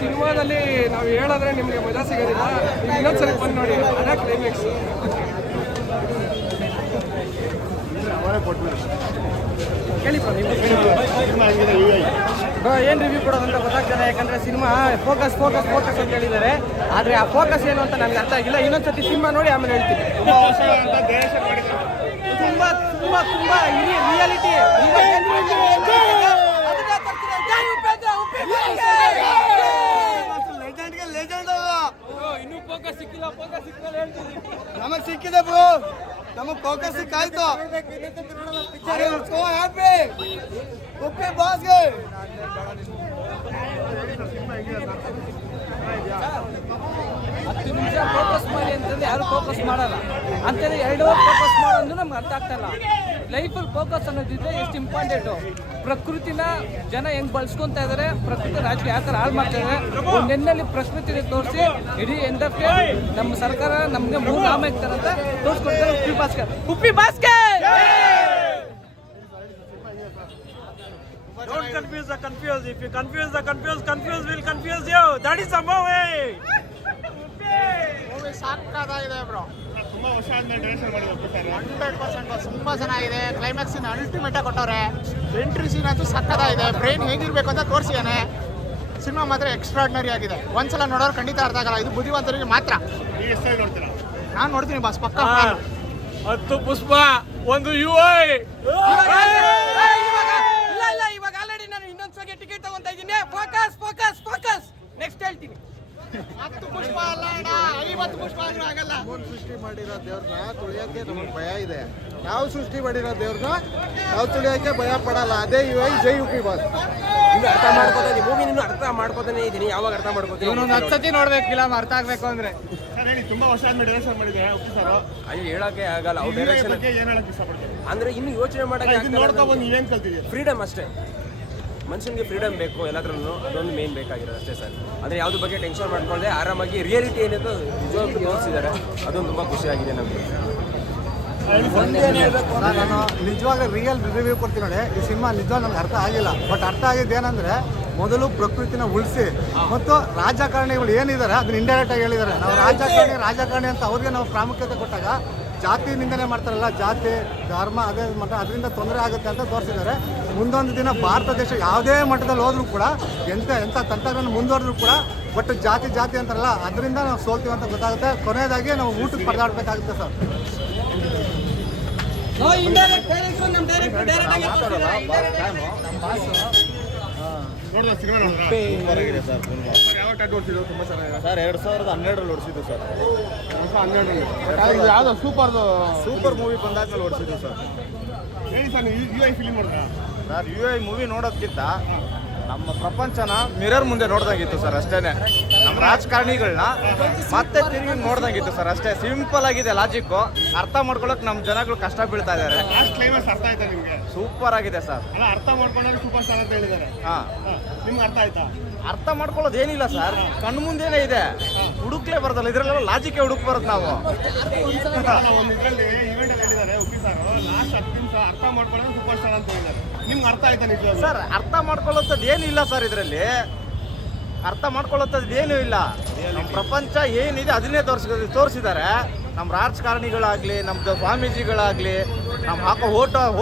ಸಿನಿಮಾದಲ್ಲಿ ನಾವು ಹೇಳಿದ್ರೆ ನಿಮಗೆ ಮಜಾ ಸಿಗೋದಿಲ್ಲ. ಇನ್ನೊಂದ್ಸರಿ ಬಂದು ನೋಡಿ, ಅದೇ ಕ್ಲೈಮ್ಯಾಕ್ಸ್. ಏನು ರಿವ್ಯೂ ಕೊಡೋದಂತ ಗೊತ್ತಾಗ್ತದೆ, ಯಾಕಂದರೆ ಸಿನಿಮಾ ಫೋಕಸ್ ಅಂತ ಹೇಳಿದ್ದಾರೆ. ಆದರೆ ಆ ಫೋಕಸ್ ಏನು ಅಂತ ನನಗೆ ಅರ್ಥ ಆಗಿಲ್ಲ. ಇನ್ನೊಂದ್ಸತಿ ಸಿನಿಮಾ ನೋಡಿ ಆಮೇಲೆ ಹೇಳ್ತೀನಿ. ತುಂಬ ರಿಯಾಲಿಟಿ. ಇನ್ನೂ ಫೋಕಸ್ ಸಿಕ್ಕಿಲ್ಲ ಹೇಳ್ತೀನಿ. ನಮಗೆ ಸಿಕ್ಕಿದೆ ಬ್ರೋ, ನಮಗೆ ಫೋಕಸ್ ಸಿಕ್ಕಾಯ್ತು. ಹ್ಯಾಪಿ ಉಪ್ಪಿ ಬಾಸ್ಗೆ. 10 ನಿಮಿಷ ಫೋಕಸ್ ಮಾಡಿ ಅಂತಂದ್ರೆ ಯಾರು ಫೋಕಸ್ ಮಾಡಲ್ಲ. ಅಂತಂದ್ರೆ 2 ಅವರ್ ಫೋಕಸ್ ಮಾಡೋದು ನಮ್ಗೆ ಅರ್ಥ ಆಗ್ತಾಯಿಲ್ಲ. ಲೈಫಲ್ಲಿ ಫೋಕಸ್ ಅನ್ನೋದಿದ್ರೆ ಎಷ್ಟು ಇಂಪಾರ್ಟೆಂಟು. ಪ್ರಕೃತಿನ ಜನ ಹೆಂಗೆ ಬಳಸ್ಕೊತಾ ಇದ್ದಾರೆ, ಪ್ರಕೃತಿ ರಾಜಕೀಯ ಯಾವ ಥರ ಹಾಳು ಮಾಡ್ತಾ ಇದ್ದಾರೆ, ಒಂದೆನ್ನಲ್ಲಿ ಪ್ರಕೃತಿನ ತೋರಿಸಿ ಇಡೀ ಎಂಡ್ ಆಫ್ ಡೇ ನಮ್ಮ ಸರ್ಕಾರ ನಮಗೆ 3 ನಾಮ ಇರ್ತಾರಂತ ತೋರಿಸ್ಕೊಡ್ತಾರೆ. Uppi basket. Don't confuse the confused. If you confuse the confused will confuse you. That is the movie. Movie ಸಾಕಾಗಿದೆ ಬ್ರೋ. ತುಂಬಾ ವರ್ಷ ಆದ್ಮೇಲೆ ಡೈರೆಕ್ಷನ್ ಮಾಡಿದ್ರು ಸರ್. 100% ತುಂಬಾ ಚೆನ್ನಾಗಿದೆ. ಕ್ಲೈಮ್ಯಾಕ್ಸ್ ಅಲ್ಟಿಮೇಟ್ ಆಗಿ ಕೊಟ್ಟವ್ರೆ. ಎಂಟ್ರಿ ಸೀನ್ ಅಂತೂ ಸಕ್ಕತ್ತಾಗಿದೆ. ಬ್ರೈನ್ ಹೇಗಿರ್ಬೇಕು ಅಂತ ತೋರಿಸಿದ್ದಾನೆ. ಸಿನಿಮಾ ಮಾತ್ರ ಎಕ್ಸ್ಟ್ರಾರ್ಡಿನರಿ ಆಗಿದೆ. ಒಂದ್ಸಲ ನೋಡೋರು ಖಂಡಿತ ಅರ್ಥ ಆಗಲ್ಲ. ಇದು ಬುದ್ಧಿವಂತರಿಗೆ ಮಾತ್ರ. ನೀವು ಎಷ್ಟು ಸಲ ನೋಡ್ತೀರಾ? ನಾನು ನೋಡ್ತೀನಿ ಬಾಸ್, ಪಕ್ಕ. 10 ಪುಷ್ಪ, 1 UI. ಇವಾಗ ಆಲ್ರೆಡಿ ನಾನು ಇನ್ನೊಂದ್ಸಲ ಟಿಕೆಟ್ ತಗೊಂತಾ ಇದ್ದೀನಿ. ಫೋಕಸ್ ನೆಕ್ಸ್ಟ್ ಹೇಳ್ತೀನಿ. 10 ಪುಷ್ಪ ಅಲ್ಲ ಅಣ್ಣ, 50 ಪುಷ್ಪ ಆದ್ರೂ ಆಗಲ್ಲ. ಸೃಷ್ಟಿ ಮಾಡಿರೋ ದೇವ್ರನ್ನ ತುಳಿಯೋಕ್ಕೆ ನಮಗೆ ಭಯ ಇದೆ. ನಾವು ಸೃಷ್ಟಿ ಮಾಡಿರೋ ದೇವ್ರನ್ನ ನಾವು ತುಳಿಯೋಕ್ಕೆ ಭಯ ಪಡಲ್ಲ. ಅದೇ ಜೈ UP ಬಾಸ್. ಇನ್ನು ಅರ್ಥ ಮಾಡ್ಕೋತೀನಿ. ಮೂವಿ ಇನ್ನು ಅರ್ಥ ಮಾಡ್ಕೋತಾನೆ ಇದ್ದೀನಿ. ಯಾವಾಗ ಅರ್ಥ ಮಾಡ್ಕೋತೀನಿ? ಇವನೊಂದು 10 ಸತಿ ನೋಡ್ಬೇಕು ಫಿಲಮ್ ಅರ್ಥ ಆಗ್ಬೇಕು ಅಂದ್ರೆ. ಸರ್ ಹೇಳಿ, ತುಂಬಾ ವರ್ಷ ಆದ್ಮೇಲೆ ಡೈರೆಕ್ಷನ್ ಮಾಡಿದ್ರೆ ಉಪ್ಪಿ ಸರ್. ಅಯ್ಯೋ ಹೇಳಕ್ಕೆ ಆಗಲ್ಲ. ಅವ್ರ ಡೈರೆಕ್ಷನ್ ಏನ್ ಹೇಳಕ್ ಇಷ್ಟಪಡ್ತೀವಿ ಅಂದ್ರೆ ಇನ್ನು ಯೋಚನೆ ಮಾಡಕ್ಕೆ ನೋಡ್ತಾ ಬಂದು ನೀವೇನ್ ಕಲ್ತಿದ್ದೀರಿ? ಫ್ರೀಡಮ್ ಅಷ್ಟೇ. ಮನುಷ್ಯನಿಗೆ ಫ್ರೀಡಮ್ ಬೇಕು ಎಲ್ಲದ್ರಲ್ಲೂ. ಅದೊಂದು ಮೇನ್ ಬೇಕಾಗಿರೋದು ಅಷ್ಟೇ ಸರ್. ಅಂದರೆ ಯಾವುದ್ರ ಬಗ್ಗೆ ಟೆನ್ಷನ್ ಮಾಡ್ಕೊಳ್ಳದೆ ಆರಾಮಾಗಿ ರಿಯಾಲಿಟಿ ಏನಿದೆ ನಿಜವಾಗ್ಲೂ ತೋರಿಸಿದ್ದಾರೆ. ಅದೊಂದು ತುಂಬ ಖುಷಿಯಾಗಿದೆ ನಮಗೆ. ನಾನು ನಿಜವಾಗ ರಿಯಲ್ ರಿವ್ಯೂ ಕೊಡ್ತೀನಿ ನೋಡಿ. ಈ ಸಿನಿಮಾ ನಿಜವಾಗ ನನಗೆ ಅರ್ಥ ಆಗಿಲ್ಲ. ಬಟ್ ಅರ್ಥ ಆಗಿದ್ದು ಏನಂದರೆ, ಮೊದಲು ಪ್ರಕೃತಿನ ಉಳಿಸಿ ಮತ್ತು ರಾಜಕಾರಣಿಗಳು ಏನಿದ್ದಾರೆ ಅದನ್ನ ಇಂಡೈರೆಕ್ಟ್ ಆಗಿ ಹೇಳಿದ್ದಾರೆ. ನಾವು ರಾಜಕಾರಣಿ ಅಂತ ಅವ್ರಿಗೆ ನಾವು ಪ್ರಾಮುಖ್ಯತೆ ಕೊಟ್ಟಾಗ ಜಾತಿ ನಿಂದನೆ ಮಾಡ್ತಾರಲ್ಲ, ಜಾತಿ ಧರ್ಮ ಅದೇ ಮಟ್ಟ ಅದರಿಂದ ತೊಂದರೆ ಆಗುತ್ತೆ ಅಂತ ತೋರಿಸಿದ್ದಾರೆ. ಮುಂದೊಂದು ದಿನ ಭಾರತ ದೇಶ ಯಾವುದೇ ಮಟ್ಟದಲ್ಲಿ ಹೋದ್ರೂ ಕೂಡ, ಎಂಥ ತಂತ್ರಜ್ಞಾನ ಮುಂದುವರೆದ್ರೂ ಕೂಡ, ಬಟ್ ಜಾತಿ ಅಂತಾರಲ್ಲ, ಅದರಿಂದ ನಾವು ಸೋಲ್ತೀವಿ ಅಂತ ಗೊತ್ತಾಗುತ್ತೆ. ಕೊನೆಯದಾಗಿ ನಾವು ಊಟಕ್ಕೆ ಪರದಾಡಬೇಕಾಗುತ್ತೆ ಸರ್. ನೋಡಿದ ಸಿನಿಮಾ ನೋಡಿದ್ರೆ ಸರ್ ಯಾವ ಟೈಟ್ ಓಡಿಸಿದ್ರು? ತುಂಬ ಚೆನ್ನಾಗಿದೆ ಸರ್. 2012ರಲ್ಲಿ ಓಡಿಸಿದ್ದು ಸರ್. 2012 ಯಾವ್ದು ಸೂಪರ್ ಮೂವಿ ಬಂದಾದ್ಮೇಲೆ ಓಡಿಸಿದ್ದು ಸರ್. ಹೇಳಿ ಸರ್, ನೀವು UI ಫಿಲಿಮ್ ನೋಡಿದ್ರಾ? ಸರ್ UI ಮೂವಿ ನೋಡೋದಕ್ಕಿಂತ ನಮ್ಮ ಪ್ರಪಂಚನ ಮಿರರ್ ಮುಂದೆ ನೋಡ್ದಂಗಿತ್ತು ಸರ್. ಅಷ್ಟೇನೆ. ನಮ್ಮ ರಾಜಕಾರಣಿಗಳನ್ನ ಮತ್ತೆ ತಿರುಗಿ ನೋಡ್ದಂಗಿತ್ತು ಸರ್. ಅಷ್ಟೇ ಸಿಂಪಲ್ ಆಗಿದೆ ಲಾಜಿಕ್ಕು. ಅರ್ಥ ಮಾಡ್ಕೊಳಕ್ ನಮ್ಮ ಜನಗಳು ಕಷ್ಟ ಬೀಳ್ತಾ ಇದ್ದಾರೆ. ಲಾಸ್ಟ್ ಕ್ಲೈಮ್ಯಾಕ್ಸ್ ಅರ್ಥ ಆಯ್ತಾ ನಿಮಗೆ? ಸೂಪರ್ ಆಗಿದೆ ಸರ್. ಅಲ್ಲ, ಅರ್ಥ ಮಾಡ್ಕೊಂಡ್ರೆ ಸೂಪರ್ ಸ್ಟಾರ್ ಅಂತ ಹೇಳಿದ್ದಾರೆ. ನಿಮ್ಗೆ ಅರ್ಥ ಆಯ್ತಾ? ಅರ್ಥ ಮಾಡ್ಕೊಳ್ಳೋದು ಏನಿಲ್ಲ ಸರ್, ಕಣ್ಣು ಮುಂದೆನೇ ಇದೆ. ಹುಡುಕ್ಲೇ ಬರೋದಲ್ಲ, ಇದ್ರಲ್ಲೆಲ್ಲ ಲಾಜಿಕ್ಕೆ ಹುಡುಕ್ ಬರೋದು ನಾವು. ಒಂದು ಇದರಲ್ಲಿ ಇವೆಂಟ್ ಅಲ್ಲಿ ಹೇಳಿದ್ದಾರೆ ಉಪ್ಪಿ ಸರ್, ಲಾಸ್ಟ್ 10 ನಿಮಿಷ ಅರ್ಥ ಮಾಡ್ಕೊಂಡ್ರೆ ಸೂಪರ್ ಸ್ಟಾರ್ ಅಂತ ಹೇಳಿದ್ದಾರೆ. ನಿಮ್ಗೆ ಅರ್ಥ ಆಯ್ತಾ ನಿಜ ಸರ್? ಅರ್ಥ ಮಾಡ್ಕೊಳ್ಳೋದು ಏನಿಲ್ಲ ಸರ್. ಇದರಲ್ಲಿ ಅರ್ಥ ಮಾಡ್ಕೊಳ್ಳೋದು ಏನೂ ಇಲ್ಲ. ನಮ್ಮ ಪ್ರಪಂಚ ಏನಿದೆ ಅದನ್ನೇ ತೋರಿಸಿದ್ದಾರೆ. ನಮ್ಮ ರಾಜಕಾರಣಿಗಳಾಗಲಿ, ನಮ್ಮ ಸ್ವಾಮೀಜಿಗಳಾಗಲಿ, ನಮ್ಮ ಹಾಕೋ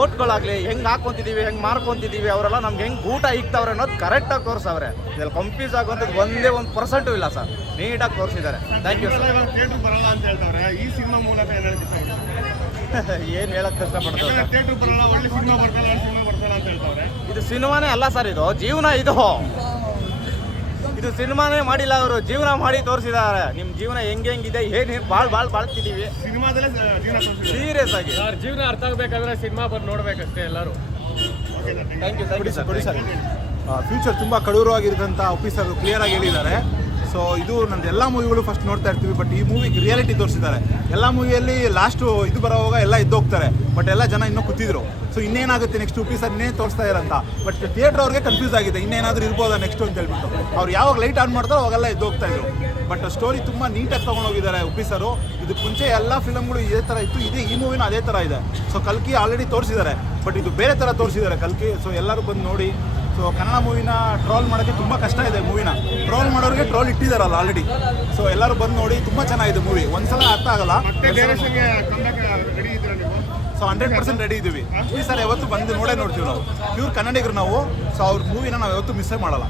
ಓಟ್ಗಳಾಗಲಿ, ಹೆಂಗೆ ಹಾಕ್ಕೊಂತಿದ್ದೀವಿ, ಹೆಂಗೆ ಮಾರ್ಕೊಂತಿದ್ದೀವಿ, ಅವರೆಲ್ಲ ನಮ್ಗೆ ಹೆಂಗೆ ಊಟ ಇಕ್ತವ್ರೆ ಅನ್ನೋದು ಕರೆಕ್ಟಾಗಿ ತೋರಿಸವ್ರೆ. ಇದರಲ್ಲಿ ಕಂಪ್ಯೂಸ್ ಆಗುವಂಥದ್ದು ಒಂದೇ 1% ಇಲ್ಲ ಸರ್. ನೀಟಾಗಿ ತೋರಿಸಿದ್ದಾರೆ. Thank you sir. ಥಿಯೇಟರ್ ಬರಲ್ಲ ಅಂತ ಹೇಳ್ತಾವ್ರೆ. ಈ ಸಿನಿಮಾ ಮೂಲಕ ಏನು ಹೇಳ್ತಾರೆ? ಏನು ಹೇಳಕ್ಕೆ ಕಷ್ಟಪಡ್ತಾರೆ? ಥಿಯೇಟರ್ ಬರಲ್ಲ, ಒಳ್ಳೆ ಸಿನಿಮಾ ಬರ್ತಾನೆ ಅಂತ ಹೇಳ್ತಾವ್ರೆ. ಇದು ಸಿನಿಮಾನೇ ಅಲ್ಲ ಸರ್, ಇದು ಜೀವನ. ಇದು ಸಿನಿಮಾನೇ ಮಾಡಿಲ್ಲ, ಅವರು ಜೀವನ ಮಾಡಿ ತೋರಿಸಿದ್ದಾರೆ. ನಿಮ್ಮ ಜೀವನ ಹೆಂಗಿದೆ, ಏನು ಬಾಳ್ತಿದ್ದೀವಿ ಸಿನಿಮಾದಲ್ಲೇ ಜೀವನ ಸೀರಿಯಸ್ ಆಗಿ. ಜೀವನ ಅರ್ಥ ಆಗಬೇಕಾದ್ರೆ ಸಿನಿಮಾ ಬಂದು ನೋಡ್ಬೇಕಷ್ಟೇ ಎಲ್ಲರೂ. Thank you sir. ಫ್ಯೂಚರ್ ತುಂಬ ಕಡೂರವಾಗಿರೋದಂಥ ಆಫೀಸರ್ ಕ್ಲಿಯರ್ ಆಗಿ ಹೇಳಿದ್ದಾರೆ. ಸೊ ಇದು ನಂದು ಎಲ್ಲ ಮೂವಿಗಳು ಫಸ್ಟ್ ನೋಡ್ತಾ ಇರ್ತೀವಿ, ಬಟ್ ಈ ಮೂವಿಗೆ ರಿಯಾಲಿಟಿ ತೋರಿಸಿದ್ದಾರೆ. ಎಲ್ಲ ಮೂವಿಯಲ್ಲಿ ಲಾಸ್ಟು ಇದು ಬರೋವಾಗ ಎಲ್ಲ ಎದ್ದೋಗ್ತಾರೆ, ಬಟ್ ಎಲ್ಲ ಜನ ಇನ್ನೂ ಕೂತಿದ್ರು. ಸೊ ಇನ್ನೇನಾಗುತ್ತೆ ನೆಕ್ಸ್ಟ್ ಉಪ್ಪಿ ಸರ್ ಇನ್ನೇನು ತೋರಿಸ್ತಾ ಇರಂತ. ಬಟ್ ಥಿಯೇಟರ್ ಅವ್ರಿಗೆ ಕನ್ಫ್ಯೂಸ್ ಆಗಿದೆ, ಇನ್ನೇನಾದರೂ ಇರ್ಬೋದಾ ನೆಕ್ಸ್ಟ್ ಅಂತ ಹೇಳ್ಬಿಟ್ಟು. ಅವ್ರು ಯಾವಾಗ ಲೈಟ್ ಆನ್ ಮಾಡ್ತಾರೋ ಅವಾಗೆಲ್ಲ ಎದ್ದೋಗ್ತಾ ಇದ್ರು. ಬಟ್ ಸ್ಟೋರಿ ತುಂಬ ನೀಟಾಗಿ ತೊಗೊಂಡೋಗಿದ್ದಾರೆ ಉಪ್ಪಿ ಸರು. ಇದಕ್ಕೆ ಮುಂಚೆ ಎಲ್ಲ ಫಿಲಮ್ಗಳು ಇದೇ ಥರ ಇತ್ತು, ಈ ಮೂವಿನೂ ಅದೇ ಥರ ಇದೆ. ಸೊ ಕಲ್ಕಿ ಆಲ್ರೆಡಿ ತೋರಿಸಿದ್ದಾರೆ, ಬಟ್ ಇದು ಬೇರೆ ಥರ ತೋರಿಸಿದ್ದಾರೆ ಕಲ್ಕಿ. ಸೊ ಎಲ್ಲರೂ ಬಂದು ನೋಡಿ. ಸೊ ಕನ್ನಡ ಮೂವಿನ ಟ್ರೋಲ್ ಮಾಡೋಕ್ಕೆ ತುಂಬ ಕಷ್ಟ ಇದೆ. ಮೂವಿನ ಟ್ರೋಲ್ ಮಾಡೋರಿಗೆ ಟ್ರೋಲ್ ಇಟ್ಟಿದ್ದಾರಲ್ಲ ಆಲ್ರೆಡಿ. ಸೊ ಎಲ್ಲರೂ ಬಂದು ನೋಡಿ, ತುಂಬ ಚೆನ್ನಾಗಿದೆ ಮೂವಿ. ಒಂದ್ಸಲ ಅರ್ಥ ಆಗಲ್ಲ. ಮತ್ತೆ ಡೈರೆಕ್ಷನ್ಗೆ ಕಮ್ಬ್ಯಾಕ್ ರೆಡಿ ಇದ್ದೀರಾ ನೀವು? ಸೊ 100% ರೆಡಿ ಇದ್ದೀವಿ. ಈ ಸಲ ಯಾವತ್ತು ಬಂದು ನೋಡೇ ನೋಡ್ತೀವಿ ನಾವು. ಪ್ಯೂರ್ ಕನ್ನಡಿಗರು ನಾವು. ಸೊ ಅವ್ರ ಮೂವಿನ ನಾವು ಯಾವತ್ತೂ ಮಿಸ್ಸೇ ಮಾಡಲ್ಲ.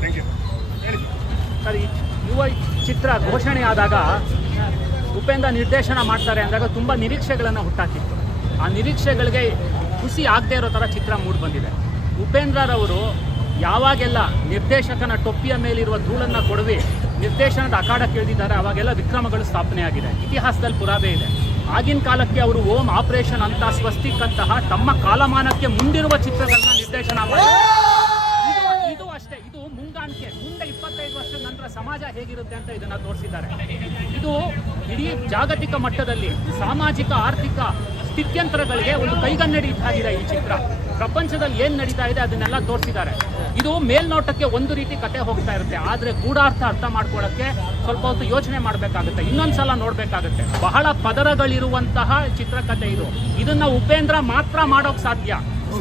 Thank you. ಹೇಳಿ ಸರ್, ಈ ಯುವ ಚಿತ್ರ ಘೋಷಣೆ ಆದಾಗ ಉಪೇಂದ್ರ ನಿರ್ದೇಶನ ಮಾಡ್ತಾರೆ ಅಂದಾಗ ತುಂಬ ನಿರೀಕ್ಷೆಗಳನ್ನು ಹುಟ್ಟಾಕಿತ್ತು. ಆ ನಿರೀಕ್ಷೆಗಳಿಗೆ ಖುಷಿ ಆಗದೆ ಇರೋ ಥರ ಚಿತ್ರ ಮೂಡಿ ಬಂದಿದೆ. ಉಪೇಂದ್ರರವರು ಯಾವಾಗೆಲ್ಲ ನಿರ್ದೇಶಕನ ಟೊಪ್ಪಿಯ ಮೇಲಿರುವ ಧೂಳನ್ನು ಕೊಡವಿ ನಿರ್ದೇಶನದ ಅಖಾಡಕ್ಕೆ ಇಳಿದಿದ್ದಾರೆ, ಅವಾಗೆಲ್ಲ ವಿಕ್ರಮಗಳು ಸ್ಥಾಪನೆಯಾಗಿದೆ. ಇತಿಹಾಸದಲ್ಲಿ ಪುರಾವೆ ಇದೆ. ಆಗಿನ ಕಾಲಕ್ಕೆ ಅವರು ಓಂ, ಆಪರೇಷನ್ ಅಂತ, ಸ್ವಸ್ತಿಕ್ ಅಂತಹ ತಮ್ಮ ಕಾಲಮಾನಕ್ಕೆ ಮುಂದಿರುವ ಚಿತ್ರಗಳನ್ನ ನಿರ್ದೇಶನ ಮಾಡಿದ್ದಾರೆ. ಇದು ಅಷ್ಟೇ, ಇದು ಮುಂಗಾಣಿಕೆ. ಮುಂದೆ 25 ವರ್ಷದ ನಂತರ ಸಮಾಜ ಹೇಗಿರುತ್ತೆ ಅಂತ ಇದನ್ನು ತೋರಿಸಿದ್ದಾರೆ. ಇದು ಇಡೀ ಜಾಗತಿಕ ಮಟ್ಟದಲ್ಲಿ ಸಾಮಾಜಿಕ ಆರ್ಥಿಕ ಸ್ಥಿತ್ಯಂತರಗಳಿಗೆ ಒಂದು ಕೈಗನ್ನಡಿ ಇದ್ದಾಗಿದೆ ಈ ಚಿತ್ರ. ಪ್ರಪಂಚದಲ್ಲಿ ಏನು ನಡೀತಾ ಇದೆ ಅದನ್ನೆಲ್ಲ ತೋರಿಸಿದ್ದಾರೆ. ಇದು ಮೇಲ್ನೋಟಕ್ಕೆ ಒಂದು ರೀತಿ ಕತೆ ಹೋಗ್ತಾ ಇರುತ್ತೆ, ಆದರೆ ಗೂಢಾರ್ಥ ಅರ್ಥ ಮಾಡ್ಕೊಳ್ಳೋಕ್ಕೆ ಸ್ವಲ್ಪ ಹೊತ್ತು ಯೋಚನೆ ಮಾಡಬೇಕಾಗುತ್ತೆ, ಇನ್ನೊಂದ್ಸಲ ನೋಡಬೇಕಾಗುತ್ತೆ. ಬಹಳ ಪದರಗಳಿರುವಂತಹ ಚಿತ್ರಕಥೆ ಇದು. ಇದನ್ನು ಉಪೇಂದ್ರ ಮಾತ್ರ ಮಾಡೋಕ್ಕೆ ಸಾಧ್ಯ.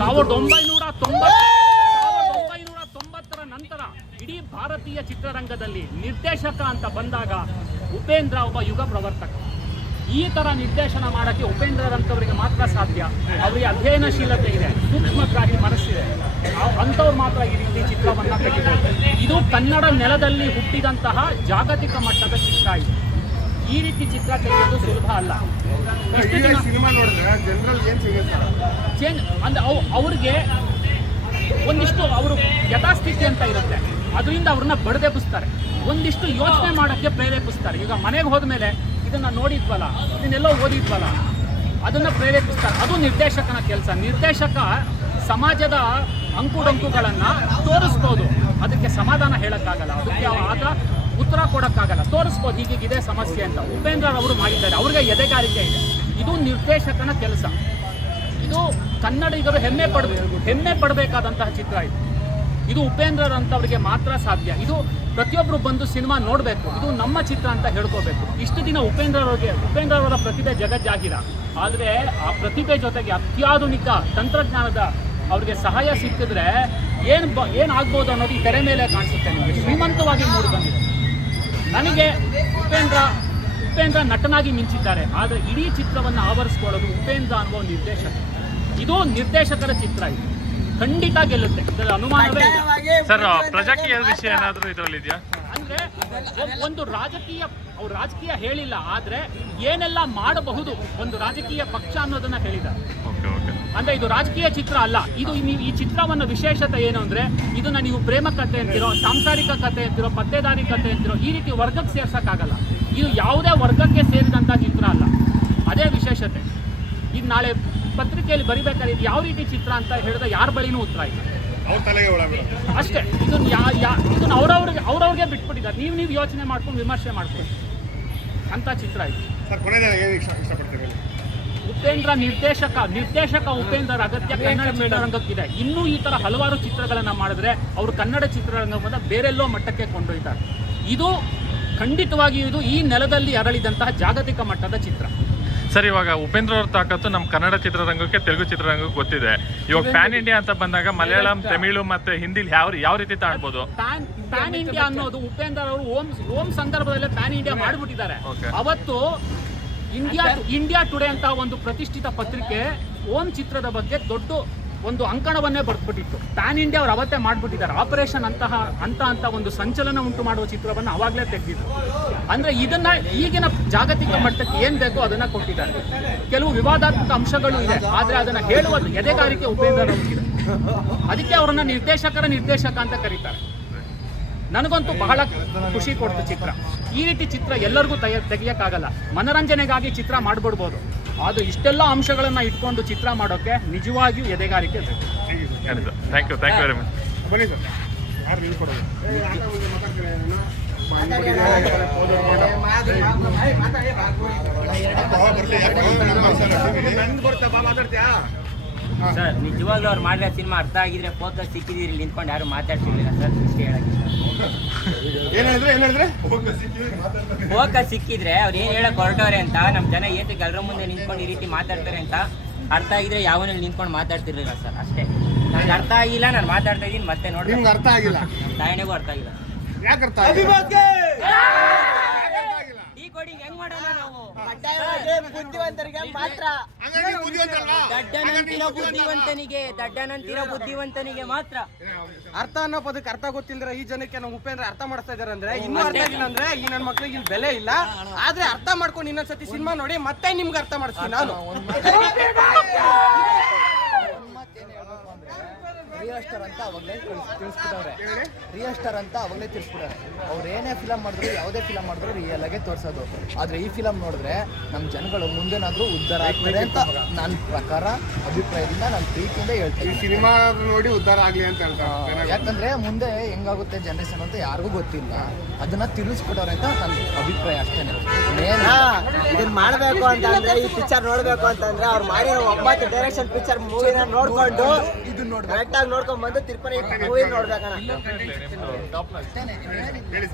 1990ರ ನಂತರ ಇಡೀ ಭಾರತೀಯ ಚಿತ್ರರಂಗದಲ್ಲಿ ನಿರ್ದೇಶಕ ಅಂತ ಬಂದಾಗ ಉಪೇಂದ್ರ ಒಬ್ಬ ಯುಗ ಪ್ರವರ್ತಕ. ಈ ಥರ ನಿರ್ದೇಶನ ಮಾಡೋಕ್ಕೆ ಉಪೇಂದ್ರರಂಥವರಿಗೆ ಮಾತ್ರ ಸಾಧ್ಯ. ಅವರಿಗೆ ಅಧ್ಯಯನಶೀಲತೆ ಇದೆ, ಸೂಕ್ಷ್ಮಗ್ರಾಹಿ ಮನಸ್ಸಿದೆ. ಅಂಥವ್ರು ಮಾತ್ರ ಈ ರೀತಿ ಚಿತ್ರವನ್ನು ತೆಗಿಬೋದು. ಇದು ಕನ್ನಡ ನೆಲದಲ್ಲಿ ಹುಟ್ಟಿದಂತಹ ಜಾಗತಿಕ ಮಟ್ಟದ ಚಿತ್ರ. ಇದು ಈ ರೀತಿ ಚಿತ್ರ ತೆಗೆಯೋದು ಸುಲಭ ಅಲ್ಲ. ಸಿನಿಮಾ ನೋಡಿದ್ರೆ ಜನರಲ್ ಏನು ಸಿಗುತ್ತೆ ಚೇಂಜ್ ಅಂದರೆ ಅವ್ರಿಗೆ ಒಂದಿಷ್ಟು ಅವರು ಯಥಾಸ್ಥಿತಿ ಅಂತ ಇರುತ್ತೆ, ಅದರಿಂದ ಅವ್ರನ್ನ ಬಡದೆಬ್ಬಿಸ್ತಾರೆ. ಒಂದಿಷ್ಟು ಯೋಚನೆ ಮಾಡೋಕ್ಕೆ ಪ್ರೇರೇಪಿಸ್ತಾರೆ. ಈಗ ಮನೆಗೆ ಹೋದ್ಮೇಲೆ ಇದನ್ನು ನೋಡಿದ್ವಲ್ಲ, ಇದನ್ನೆಲ್ಲೋ ಓದಿದ್ವಲ್ಲ, ಅದನ್ನು ಪ್ರೇರೇಪಿಸ್ತಾರೆ. ಅದು ನಿರ್ದೇಶಕನ ಕೆಲಸ. ನಿರ್ದೇಶಕ ಸಮಾಜದ ಅಂಕುಡೊಂಕುಗಳನ್ನು ತೋರಿಸ್ಬೋದು, ಅದಕ್ಕೆ ಸಮಾಧಾನ ಹೇಳೋಕ್ಕಾಗಲ್ಲ, ಅದಕ್ಕೆ ಆಗ ಉತ್ತರ ಕೊಡೋಕ್ಕಾಗಲ್ಲ. ತೋರಿಸ್ಬೋದು ಹೀಗಿದೆ ಸಮಸ್ಯೆ ಅಂತ. ಉಪೇಂದ್ರ ಅವರು ಮಾಡಿದ್ದಾರೆ, ಅವ್ರಿಗೆ ಎದೆಗಾರಿಕೆ ಇದೆ. ಇದು ನಿರ್ದೇಶಕನ ಕೆಲಸ. ಇದು ಕನ್ನಡಿಗರು ಹೆಮ್ಮೆ ಪಡಬೇಕಾದಂತಹ ಚಿತ್ರ ಇದು. ಇದು ಉಪೇಂದ್ರರಂಥವ್ರಿಗೆ ಮಾತ್ರ ಸಾಧ್ಯ. ಇದು ಪ್ರತಿಯೊಬ್ಬರು ಬಂದು ಸಿನಿಮಾ ನೋಡಬೇಕು, ಇದು ನಮ್ಮ ಚಿತ್ರ ಅಂತ ಹೇಳ್ಕೋಬೇಕು. ಇಷ್ಟು ದಿನ ಉಪೇಂದ್ರವರ ಪ್ರತಿಭೆ ಜಗಜ್ಜಾಗಿರ. ಆದರೆ ಆ ಪ್ರತಿಭೆ ಜೊತೆಗೆ ಅತ್ಯಾಧುನಿಕ ತಂತ್ರಜ್ಞಾನದ ಅವ್ರಿಗೆ ಸಹಾಯ ಸಿಕ್ಕಿದ್ರೆ ಏನಾಗ್ಬೋದು ಅನ್ನೋದು ಈ ತೆರೆ ಮೇಲೆ ಕಾಣಿಸುತ್ತೆ. ನಿಮಗೆ ಶ್ರೀಮಂತವಾಗಿ ಮೂಡಿ ಬಂದಿದೆ. ನನಗೆ ಉಪೇಂದ್ರ ನಟನಾಗಿ ಮಿಂಚಿದ್ದಾರೆ, ಆದರೆ ಇಡೀ ಚಿತ್ರವನ್ನು ಆವರಿಸ್ಕೊಳ್ಳೋದು ಉಪೇಂದ್ರ ಅನ್ನುವ ನಿರ್ದೇಶಕ. ಇದು ನಿರ್ದೇಶಕರ ಚಿತ್ರ. ಇದು ಖಂಡಿತ ಗೆಲ್ಲುತ್ತೆ, ಇದರ ಅನುಮಾನವೇ ಇಲ್ಲ. ಸರ್, ಪ್ರಜಾಕೀಯ ವಿಷಯ ಏನಾದರೂ ಇದರಲ್ಲಿ ಇದೆಯಾ? ಅಂದ್ರೆ ಒಂದು ರಾಜಕೀಯ ಹೇಳಿಲ್ಲ, ಆದ್ರೆ ಏನೆಲ್ಲ ಮಾಡಬಹುದು ಒಂದು ರಾಜಕೀಯ ಪಕ್ಷ ಅನ್ನೋದನ್ನ ಹೇಳಿದ್ದಾರೆ. ಅಂದ್ರೆ ಇದು ರಾಜಕೀಯ ಚಿತ್ರ ಅಲ್ಲ. ಇದು ನೀವು ಈ ಚಿತ್ರವನ್ನ ವಿಶೇಷತೆ ಏನು ಅಂದ್ರೆ, ಇದನ್ನ ನೀವು ಪ್ರೇಮ ಕಥೆ ಅಂತಿರೋ, ಸಾಂಸಾರಿಕ ಕಥೆ ಅಂತಿರೋ, ಪತ್ತೇದಾರಿ ಕಥೆ ಅಂತಿರೋ, ಈ ರೀತಿ ವರ್ಗಕ್ಕೆ ಸೇರ್ಸಕ್ಕಾಗಲ್ಲ. ಇದು ಯಾವುದೇ ವರ್ಗಕ್ಕೆ ಸೇರಿದಂತ ಚಿತ್ರ ಅಲ್ಲ, ಅದೇ ವಿಶೇಷತೆ. ಇದು ನಾಳೆ ಪತ್ರಿಕೆಯಲ್ಲಿ ಬರಿಬೇಕಾದ್ರೆ ಇದು ಯಾವ ರೀತಿ ಚಿತ್ರ ಅಂತ ಹೇಳಿದ್ರೆ ಯಾರ ಬಳಿನೂ ಉತ್ತರ ಇಲ್ಲ, ಅಷ್ಟೇ. ಇದನ್ನ ಅವ್ರವ್ರಿಗೆ ಬಿಟ್ಬಿಟ್ಟಿದ್ದಾರೆ. ನೀವು ಯೋಚನೆ ಮಾಡ್ಕೊಂಡು ವಿಮರ್ಶೆ ಮಾಡ್ಕೊಂಡು ಅಂತ ಚಿತ್ರ ಇದು. ಉಪೇಂದ್ರ ನಿರ್ದೇಶಕ ಉಪೇಂದ್ರ ಅಗತ್ಯ ಕನ್ನಡ ಚಿತ್ರರಂಗಕ್ಕಿದೆ. ಇನ್ನೂ ಈ ತರ ಹಲವಾರು ಚಿತ್ರಗಳನ್ನ ಮಾಡಿದ್ರೆ ಅವರು ಕನ್ನಡ ಚಿತ್ರರಂಗವನ್ನು ಬೇರೆಲ್ಲೋ ಮಟ್ಟಕ್ಕೆ ಕೊಂಡೊಯ್ತಾರೆ. ಇದು ಖಂಡಿತವಾಗಿ ಇದು ಈ ನೆಲದಲ್ಲಿ ಅರಳಿದಂತಹ ಜಾಗತಿಕ ಮಟ್ಟದ ಚಿತ್ರ. ಸರ್, ಇವಾಗ ಉಪೇಂದ್ರ ಅವ್ರ ತಾಕತ್ತು ನಮ್ಮ ಕನ್ನಡ ಚಿತ್ರರಂಗಕ್ಕೆ, ತೆಲುಗು ಚಿತ್ರರಂಗಕ್ಕೆ ಗೊತ್ತಿದೆ. ಇವಾಗ ಪ್ಯಾನ್ ಇಂಡಿಯಾ ಅಂತ ಬಂದಾಗ ಮಲಯಾಳಂ, ತಮಿಳು ಮತ್ತೆ ಹಿಂದಿಲಿ ಯಾವ ರೀತಿ ತಾಣ್ಬೋದು? ಪ್ಯಾನ್ ಇಂಡಿಯಾ ಅನ್ನೋದು ಉಪೇಂದ್ರ ಅವರು ಓಂ ಸಂದರ್ಭದಲ್ಲೇ ಪ್ಯಾನ್ ಇಂಡಿಯಾ ಮಾಡಿಬಿಟ್ಟಿದ್ದಾರೆ. ಅವತ್ತು ಇಂಡಿಯಾ ಟುಡೇ ಅಂತ ಒಂದು ಪ್ರತಿಷ್ಠಿತ ಪತ್ರಿಕೆ ಓಂ ಚಿತ್ರದ ಬಗ್ಗೆ ದೊಡ್ಡ ಒಂದು ಅಂಕಣವನ್ನೇ ಬರೆದ್ಬಿಟ್ಟಿತ್ತು. ಪ್ಯಾನ್ ಇಂಡಿಯಾ ಅವ್ರು ಅವತ್ತೇ ಮಾಡಿಬಿಟ್ಟಿದ್ದಾರೆ. ಆಪರೇಷನ್ ಅಂತ ಒಂದು ಸಂಚಲನ ಉಂಟು ಮಾಡುವ ಚಿತ್ರವನ್ನು ಅವಾಗಲೇ ತೆಗೆದಿದ್ರು. ಅಂದ್ರೆ ಇದನ್ನ ಈಗಿನ ಜಾಗತಿಕ ಮಟ್ಟಕ್ಕೆ ಏನ್ ಬೇಕೋ ಅದನ್ನ ಕೊಟ್ಟಿದ್ದಾರೆ. ಕೆಲವು ವಿವಾದಾತ್ಮಕ ಅಂಶಗಳು ಇದೆ, ಆದ್ರೆ ಅದನ್ನ ಹೇಳುವ ಎದೆಗಾರಿಕೆ ಉಪೇಂದ್ರ ಅವ್ರಿಗಿದೆ. ಅದಕ್ಕೆ ಅವರನ್ನ ನಿರ್ದೇಶಕ ಅಂತ ಕರೀತಾರೆ. ನನಗಂತೂ ಬಹಳ ಖುಷಿ ಕೊಡ್ತು ಚಿತ್ರ. ಈ ರೀತಿ ಚಿತ್ರ ಎಲ್ಲರಿಗೂ ತೆಗಿಯಕ್ಕಾಗಲ್ಲ. ಮನರಂಜನೆಗಾಗಿ ಚಿತ್ರ ಮಾಡ್ಬಿಡ್ಬೋದು, ಆದ್ರೆ ಇಷ್ಟೆಲ್ಲ ಅಂಶಗಳನ್ನ ಇಟ್ಕೊಂಡು ಚಿತ್ರ ಮಾಡೋಕೆ ನಿಜವಾಗಿಯೂ ಎದೆಗಾರಿಕೆ ಬೇಕು. Thank you very much. ಬನ್ನಿ ಸರ್, ಯಾರು ನಿಲ್ಕೊಡೋದು ಸರ್, ನಿಜವಾಗ್ಲೂ ಅವ್ರು ಮಾಡಿರೋ ಸಿನಿಮಾ ಅರ್ಥ ಆಗಿದ್ರೆ ಫೋಕಸ್ ಸಿಕ್ಕಿದ್ರೆ ಇಲ್ಲಿ ನಿಂತ್ಕೊಂಡು ಯಾರು ಮಾತಾಡ್ತಿರ್ಲಿಲ್ಲ ಸರ್. ಇಷ್ಟೇ ಹೇಳಕ್ಕೆ ಫೋಕಸ್ ಸಿಕ್ಕಿದ್ರೆ ಅವ್ರು ಏನು ಹೇಳಕ್ ಹೊರಟವ್ರೆ ಅಂತ ನಮ್ಮ ಜನ ಏತಕ್ಕೆ ಎಲ್ಲರ ಮುಂದೆ ನಿಂತ್ಕೊಂಡು ಈ ರೀತಿ ಮಾತಾಡ್ತಾರೆ ಅಂತ ಅರ್ಥ ಆಗಿದ್ರೆ ಯಾವನಲ್ಲಿ ನಿಂತ್ಕೊಂಡು ಮಾತಾಡ್ತಿರ್ಲಿಲ್ಲ ಸರ್. ಅಷ್ಟೇ. ನಂಗೆ ಅರ್ಥ ಆಗಿಲ್ಲ, ನಾನು ಮಾತಾಡ್ತಾ ಇದ್ದೀನಿ ಮತ್ತೆ ನೋಡಿ. ನಿಮ್ಗೆ ಅರ್ಥ ಆಗಿಲ್ಲ? ತಾಯಣಿಗೂ ಅರ್ಥ ಆಗಿಲ್ಲ. ಯಾಕೆ ಅರ್ಥ ಆಗಿಲ್ಲ? ಈ ಕೋಡಿಂಗ್ ಹೆಂಗ್ ಮಾಡೋಣ ನಾವು? ಬುದ್ಧಿವಂತರಿಗೆ ಮಾತ್ರ. ಹಂಗಾಗಿ ನೀವು ಬುದ್ಧಿವಂತರಲ್ವಾ? ದಡ್ಡನಂತಿರೋ ಬುದ್ಧಿವಂತನಿಗೆ ಮಾತ್ರ. ಅರ್ಥ ಅನ್ನೋ ಪದಕ್ಕೆ ಅರ್ಥ ಗೊತ್ತಿಲ್ಲದ್ರೆ ಈ ಜನಕ್ಕೆ ನಾವು ಉಪೇಂದ್ರ ಅರ್ಥ ಮಾಡಿಸ್ತಾ ಇದಾರೆ ಅಂದ್ರೆ ಇನ್ನೂ ಅರ್ಥ ಆಗಿಲ್ಲ ಅಂದ್ರೆ ಈ ನನ್ನ ಮಕ್ಳಿಗೆ ಇಲ್ಲಿ ಬೆಲೆ ಇಲ್ಲ. ಆದ್ರೆ ಅರ್ಥ ಮಾಡ್ಕೊಂಡು ಇನ್ನೊಂದ್ಸತಿ ಸಿನಿಮಾ ನೋಡಿ ಮತ್ತೆ ನಿಮ್ಗೆ ಅರ್ಥ ಮಾಡಿಸ್ತೀನಿ ನಾನು. ರಿಯಲ್ ಸ್ಟಾರ್ ಅಂತ ಅವಾಗಲೇ ತಿಳಿಸ್ಬಿಟ್ಟವ್ರೆ. ರಿಯಲ್ ಸ್ಟಾರ್ ಅಂತ ಅವಾಗಲೇ ತಿಳಿಸ್ಬಿಟ್ಟಾರೆ. ಅವ್ರು ಏನೇ ಫಿಲಮ್ ಮಾಡಿದ್ರು, ಯಾವುದೇ ಫಿಲಮ್ ಮಾಡಿದ್ರು ರಿಯಲ್ ಆಗೇ ತೋರಿಸೋದು. ಆದರೆ ಈ ಫಿಲಮ್ ನೋಡಿದ್ರೆ ನಮ್ಮ ಜನಗಳು ಮುಂದೇನಾದರೂ ಉದ್ಧಾರ ಆಗ್ತಾರೆ ಅಂತ ನನ್ನ ಪ್ರಕಾರ ಅಭಿಪ್ರಾಯದಿಂದ ನಾನು ಪ್ರೀತಿಯಿಂದ ಈ ಹೇಳ್ತೀನಿ. ಸಿನಿಮಾ ನೋಡಿ ಉದ್ಧಾರ ಆಗ್ಲಿ ಅಂತ ಹೇಳ್ತಾರೆ. ಯಾಕಂದ್ರೆ ಮುಂದೆ ಹೆಂಗಾಗುತ್ತೆ ಜನರೇಷನ್ ಅಂತ ಯಾರಿಗೂ ಗೊತ್ತಿಲ್ಲ. ಅದನ್ನ ತಿಳಿಸ್ಕೊಡೋರೆ ಅಂತ ನನ್ನ ಅಭಿಪ್ರಾಯ ಅಷ್ಟೇನೆ. ಇದನ್ನ ಮಾಡಬೇಕು ಅಂತಂದ್ರೆ ಈ ಪಿಕ್ಚರ್ ನೋಡ್ಬೇಕು ಅಂತಂದ್ರೆ ಅವ್ರು ಮಾಡಿರೋ 9 ಡೈರೆಕ್ಷನ್ ಪಿಕ್ಚರ್ ಮೂವಿನ ನೋಡ್ಕೊಂಡು ಇದನ್ನ ನೋಡ್ಬೇಕು. ಕರೆಕ್ಟಾಗಿ ನೋಡ್ಕೊಂಡ್ ಬಂದು ತಿರ್ಪನೆ ಮೂವಿ ನೋಡ್ಬೇಕಣ್ಣ. ಹೇಳಿ ಸರ್.